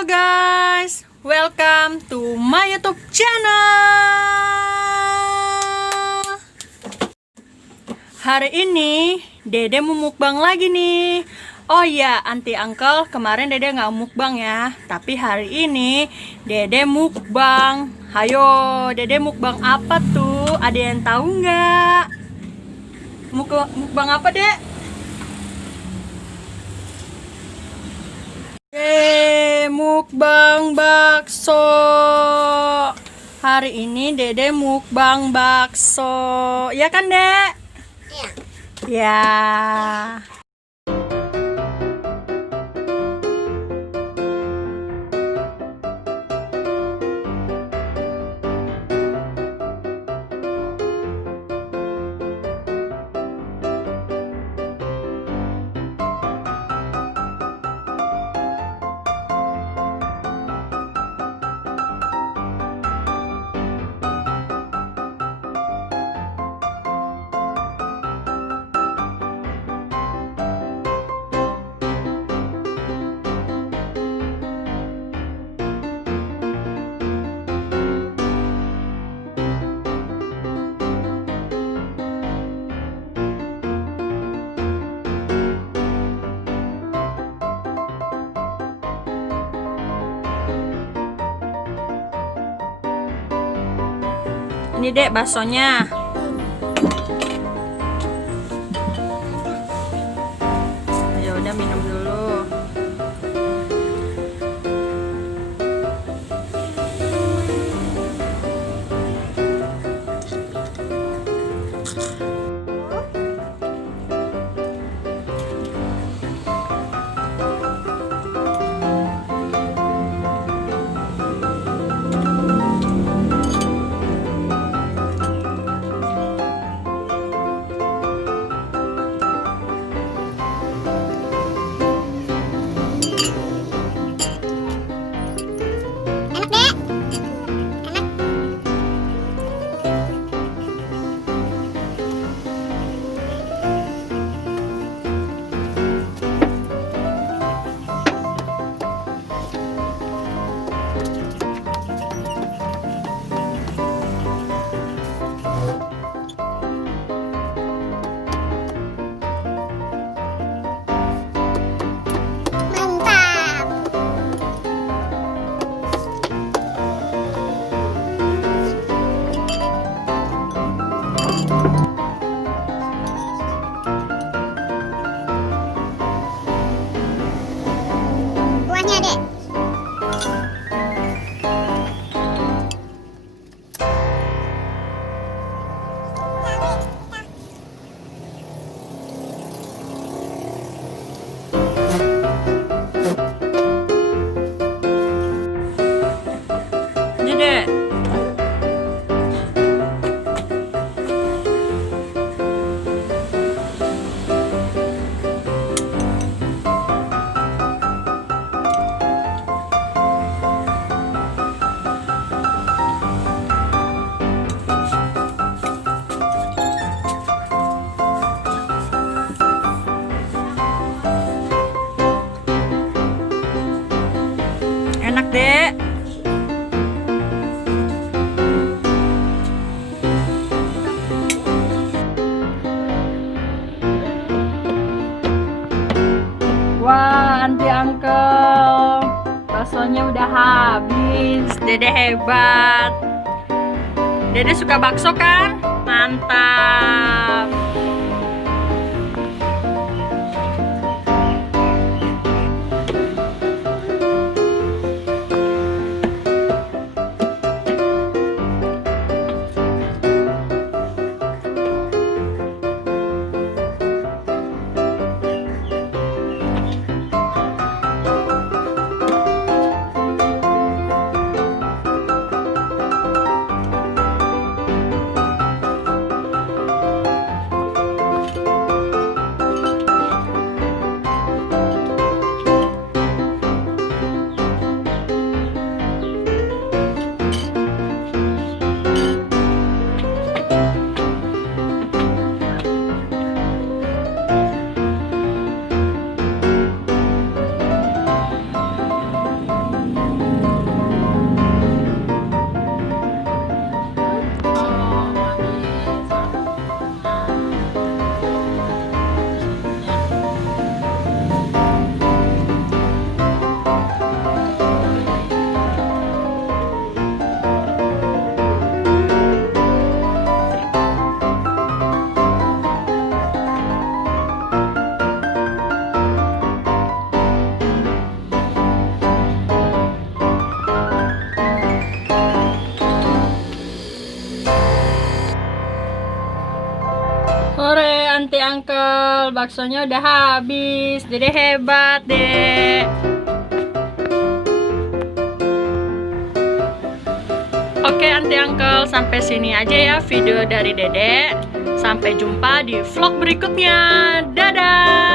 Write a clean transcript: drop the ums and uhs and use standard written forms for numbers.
Halo guys, welcome to my YouTube channel. Hari ini Dede mau mukbang lagi nih. Oh iya, Aunty Uncle, kemarin Dede nggak mukbang ya, tapi hari ini Dede mukbang. Hayo, Dede mukbang apa tuh? Ada yang tahu nggak? Mukbang apa, Dek? Mukbang bakso. Hari ini Dede mukbang bakso. Ya kan, Dek? Iya. Ya. Ini, Dek, baksonya. Ya udah, minum dulu. Kuahnya, Dek. Ini, Dek. Enak, Dek. Wah, Aunty Uncle, baksonya udah habis. Dede hebat. Dede suka bakso kan? Mantap. Uncle, baksonya udah habis. Dede hebat, Dek. Oke, Aunty Uncle, sampai sini aja ya video dari Dede. Sampai jumpa di vlog berikutnya. Dadah!